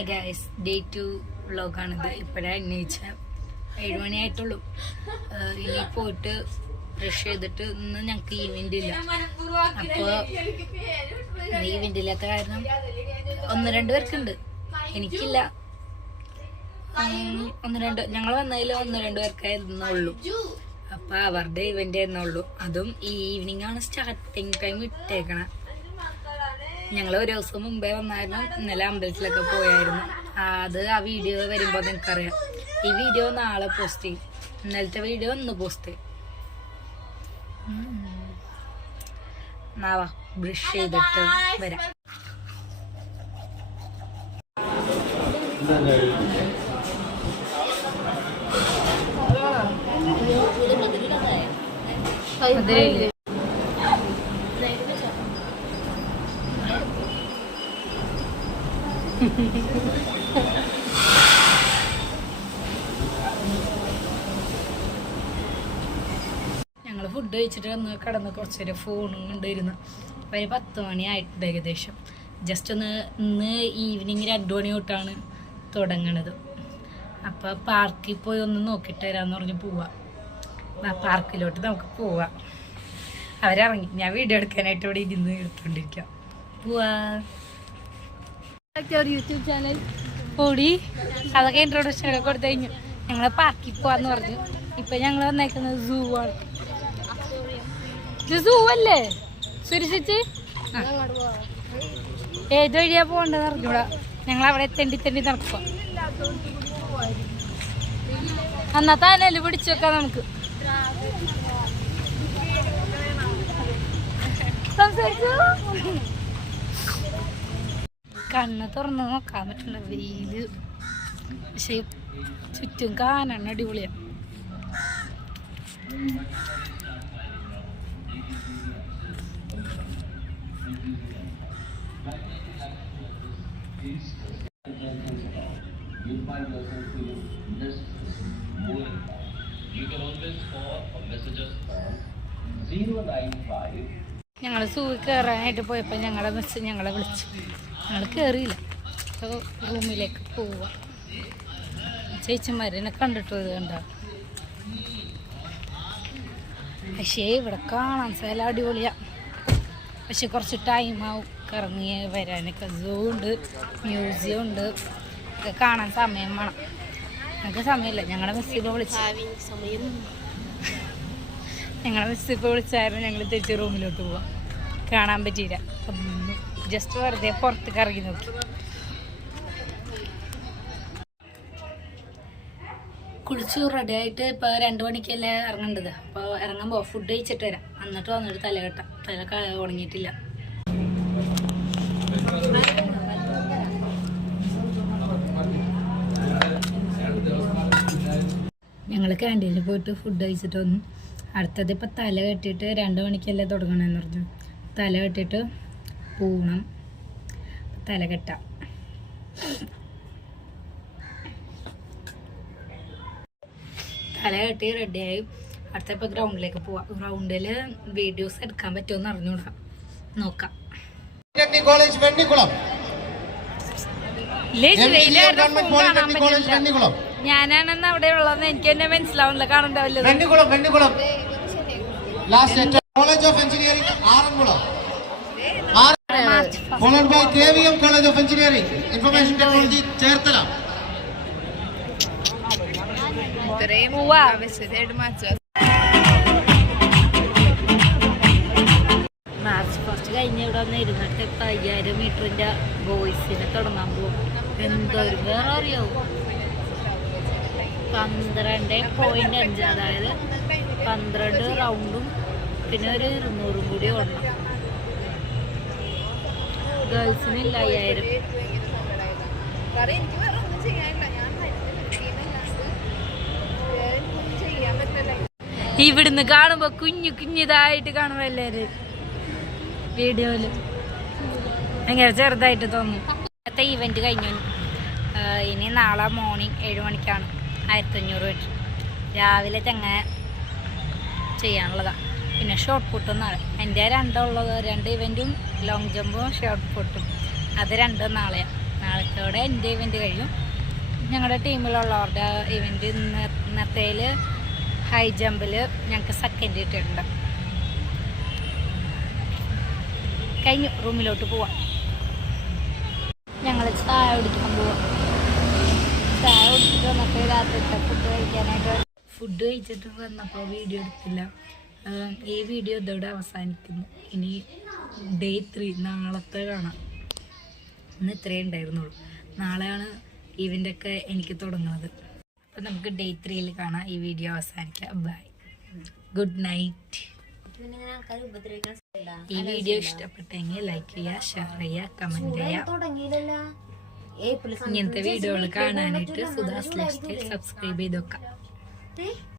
Hi guys, day 2 വ്ളോഗാണിത്. ഇപ്പോഴാണ് എണ്ണീച്ച 7 മണിയായിട്ടുള്ളൂ. ഇനി പോയിട്ട് ബ്രഷ് ചെയ്തിട്ട് ഇന്ന് ഞങ്ങൾക്ക് ഈവെൻ്റ് ഇല്ല. അപ്പോൾ ഈവെൻ്റ് ഇല്ലാത്ത കാരണം 1-2 പേർക്കുണ്ട്, എനിക്കില്ല. 1-2 ഞങ്ങൾ വന്നതിൽ 1-2 പേർക്കായിരുന്നുള്ളൂ. അപ്പോൾ അവരുടെ ഈവെൻ്റ് ആയിരുന്നുള്ളൂ. അതും ഈ ഈവനിങ് ആണ് സ്റ്റാർട്ടിങ് ടൈം ഇട്ടേക്കണം. ഞങ്ങൾ ഒരു ദിവസം മുമ്പേ വന്നായിരുന്നു. ഇന്നലെ അമ്പലത്തിലൊക്കെ പോയായിരുന്നു. അത് ആ വീഡിയോ വരുമ്പോൾ നിങ്ങൾക്കറിയാം. ഈ വീഡിയോ നാളെ പോസ്റ്റ് ചെയ്യും. ഇന്നലത്തെ വീഡിയോ ഒന്ന് പോസ്റ്റ് ചെയ്യും. നാവാ ബ്രഷ് ചെയ്തിട്ട് വരാം. അതിലേ ഞങ്ങൾ ഫുഡ് കഴിച്ചിട്ട് വന്ന് കിടന്ന് കുറച്ച് നേരം ഫോണും കൊണ്ടിരുന്നു. ഒരു 10 മണി ആയിട്ടുണ്ട് ഏകദേശം. ജസ്റ്റ് ഇന്ന് ഈവനിങ് 2 മണി തൊട്ടാണ് തുടങ്ങണത്. അപ്പോൾ പാർക്കിൽ പോയി ഒന്ന് നോക്കിയിട്ട് വരാമെന്ന് പറഞ്ഞ് പോവാം. പാർക്കിലോട്ട് നമുക്ക് പോവാം. അവരിറങ്ങി. ഞാൻ വീഡിയോ എടുക്കാനായിട്ട് ഇവിടെ ഇരുന്ന് എടുത്തോണ്ടിരിക്കാം. പോവാ. യൂട്യൂബ് ചാനൽ ഓടി അതൊക്കെ ഇൻട്രൊഡക്ഷൻ ഒക്കെ കൊടുത്തു കഴിഞ്ഞു. ഞങ്ങൾ പാർക്കിൽ പോവാന്ന് പറഞ്ഞു. ഇപ്പൊ ഞങ്ങൾ വന്നേക്കുന്നത് സൂ ആണ്. സൂ അല്ലേ സുരക്ഷിച്ച്? ഏത് വഴിയാ പോകേണ്ടത് അറിഞ്ഞൂടാ. ഞങ്ങൾ അവിടെ തെണ്ടി നടക്കുക. എന്നാ താനല്ലേ പിടിച്ചു വെക്കാം നമുക്ക്. കണ്ണ് തുറന്ന് നോക്കാൻ പറ്റില്ല, വെയില്. പക്ഷെ ചുറ്റും കാണാൻ അടിപൊളിയാണ്. ഞങ്ങൾ സൂ കയറാനായിട്ട് പോയപ്പോൾ ഞങ്ങളെ വിളിച്ചു. ഞങ്ങൾ കയറിയില്ല. അപ്പോൾ റൂമിലേക്ക് പോവുക. ചേച്ചിമാരെന്നെ കണ്ടിട്ട് ഇത് കണ്ട. പക്ഷേ ഇവിടെ കാണാൻ സ്ഥലം അടിപൊളിയാണ്. പക്ഷെ കുറച്ച് ടൈമാവും കറങ്ങി വരാനൊക്കെ. സൂ ഉണ്ട്, മ്യൂസിയം ഉണ്ട്, ഒക്കെ കാണാൻ സമയം വേണം. ഞങ്ങൾക്ക് സമയമില്ല. ഞങ്ങളെ മിസ്സിപ്പോൾ വിളിച്ചായിരുന്നു. ഞങ്ങൾ തിരിച്ച് റൂമിലോട്ട് പോവാം. കാണാൻ പറ്റിയില്ല. ജസ്റ്റ് വെറുതെ പുറത്തേക്ക് ഇറങ്ങി നോക്കി. കുളിച്ചു റെഡിയായിട്ട് ഇപ്പോൾ 2 മണിക്കല്ലേ ഇറങ്ങേണ്ടത്. അപ്പോൾ ഇറങ്ങുമ്പോൾ ഫുഡ് കഴിച്ചിട്ട് വരാം. എന്നിട്ട് വന്നിട്ട് തല കെട്ടാം. തല ഉണങ്ങിയിട്ടില്ല. ഞങ്ങൾ ക്യാൻറ്റീനിൽ പോയിട്ട് ഫുഡ് കഴിച്ചിട്ട് വന്നു. അടുത്തത് ഇപ്പം തല കെട്ടിയിട്ട് 2 മണിക്കല്ലേ തുടങ്ങണമെന്ന് പറഞ്ഞു. തല കെട്ടിയിട്ട് പൂണം. തല കെട്ടാം. തല കെട്ടി റെഡിയായി. അടുത്ത ഇപ്പോൾ ഗ്രൗണ്ടിലേക്ക് പോവാം. ഗ്രൗണ്ടിൽ വീഡിയോസ് എടുക്കാൻ പറ്റുമെന്ന് അറിഞ്ഞൂടാ. നോക്കാം. ഞാനാണെന്ന് അവിടെ ഉള്ളതെന്ന് എനിക്ക് തന്നെ മനസ്സിലാവുന്നില്ല. കാണണ്ടാവില്ല. followed by KVM College of Engineering, Information Technology, Cherthala. March first കഴിഞ്ഞ് ഇവിടെ വന്ന് ഇരുന്നിട്ട് 5000 മീറ്ററിൻ്റെ ബോയ്സിനെ തുടങ്ങാൻ പോകും. എന്തൊരു വേറെ അറിയാവും. 12.5, അതായത് 12 റൗണ്ടും പിന്നെ ഒരു 200 കൂടി ഓടണം. ഗേൾസിനില്ല 5000. ഇവിടുന്ന് കാണുമ്പോ കുഞ്ഞിതായിട്ട് കാണുമ്പോ എല്ലാവരും വീഡിയോയില് ഭയങ്കര ചെറുതായിട്ട് തോന്നും. ഇന്നത്തെ ഈവെന്റ് കഴിഞ്ഞു. ഇനി നാളെ മോർണിംഗ് 7 മണിക്കാണ് 1500 മീറ്റർ. രാവിലെ തെങ്ങ ചെയ്യാനുള്ളതാണ്. പിന്നെ ഷോർട്ട് പുട്ടും നാളെ. എൻ്റെ 2 ഇവൻറ്റും ലോങ് ജമ്പും ഷോർട്ട് പുട്ടും അത് 2 നാളെയാണ്. നാളത്തോടെ എൻ്റെ ഇവൻ്റ് കഴിയും. ഞങ്ങളുടെ ടീമിലുള്ളവരുടെ ഇവൻ്റ് ഇന്നത്തേൽ ഹൈ ജമ്പിൽ ഞങ്ങൾക്ക് സെക്കൻഡ് കിട്ടിയിട്ടുണ്ട്. കഴിഞ്ഞു, റൂമിലോട്ട് പോവാം. ഞങ്ങൾ ചായ കുടിക്കാൻ പോവാം. ചായ കുടിച്ചിട്ട് വന്നപ്പോൾ രാത്രിത്തെ ഫുഡ് കഴിക്കാനായിട്ട് ഫുഡ് കഴിച്ചിട്ട് വന്നപ്പോൾ വീഡിയോ എടുത്തില്ല. ഈ വീഡിയോ ഇതോടെ അവസാനിക്കുന്നു. ഇനി ഡേ 3 നാളത്തെ കാണാം. ഇന്ന് ഇത്രയേ ഉണ്ടായിരുന്നുള്ളൂ. നാളെയാണ് ഈവൻ്റൊക്കെ എനിക്ക് തുടങ്ങുന്നത്. അപ്പം നമുക്ക് ഡേ 3 കാണാം. ഈ വീഡിയോ അവസാനിക്കാം. Bye, good night. ഈ വീഡിയോ ഇഷ്ടപ്പെട്ടെങ്കിൽ ലൈക്ക് ചെയ്യുക, ഷെയർ ചെയ്യുക, കമൻറ്റ് ചെയ്യുക. ഇങ്ങനത്തെ വീഡിയോകൾ കാണാനായിട്ട് സുധാസ് ലൈഫ് സ്റ്റൈൽ സബ്സ്ക്രൈബ് ചെയ്ത് വെക്കാം.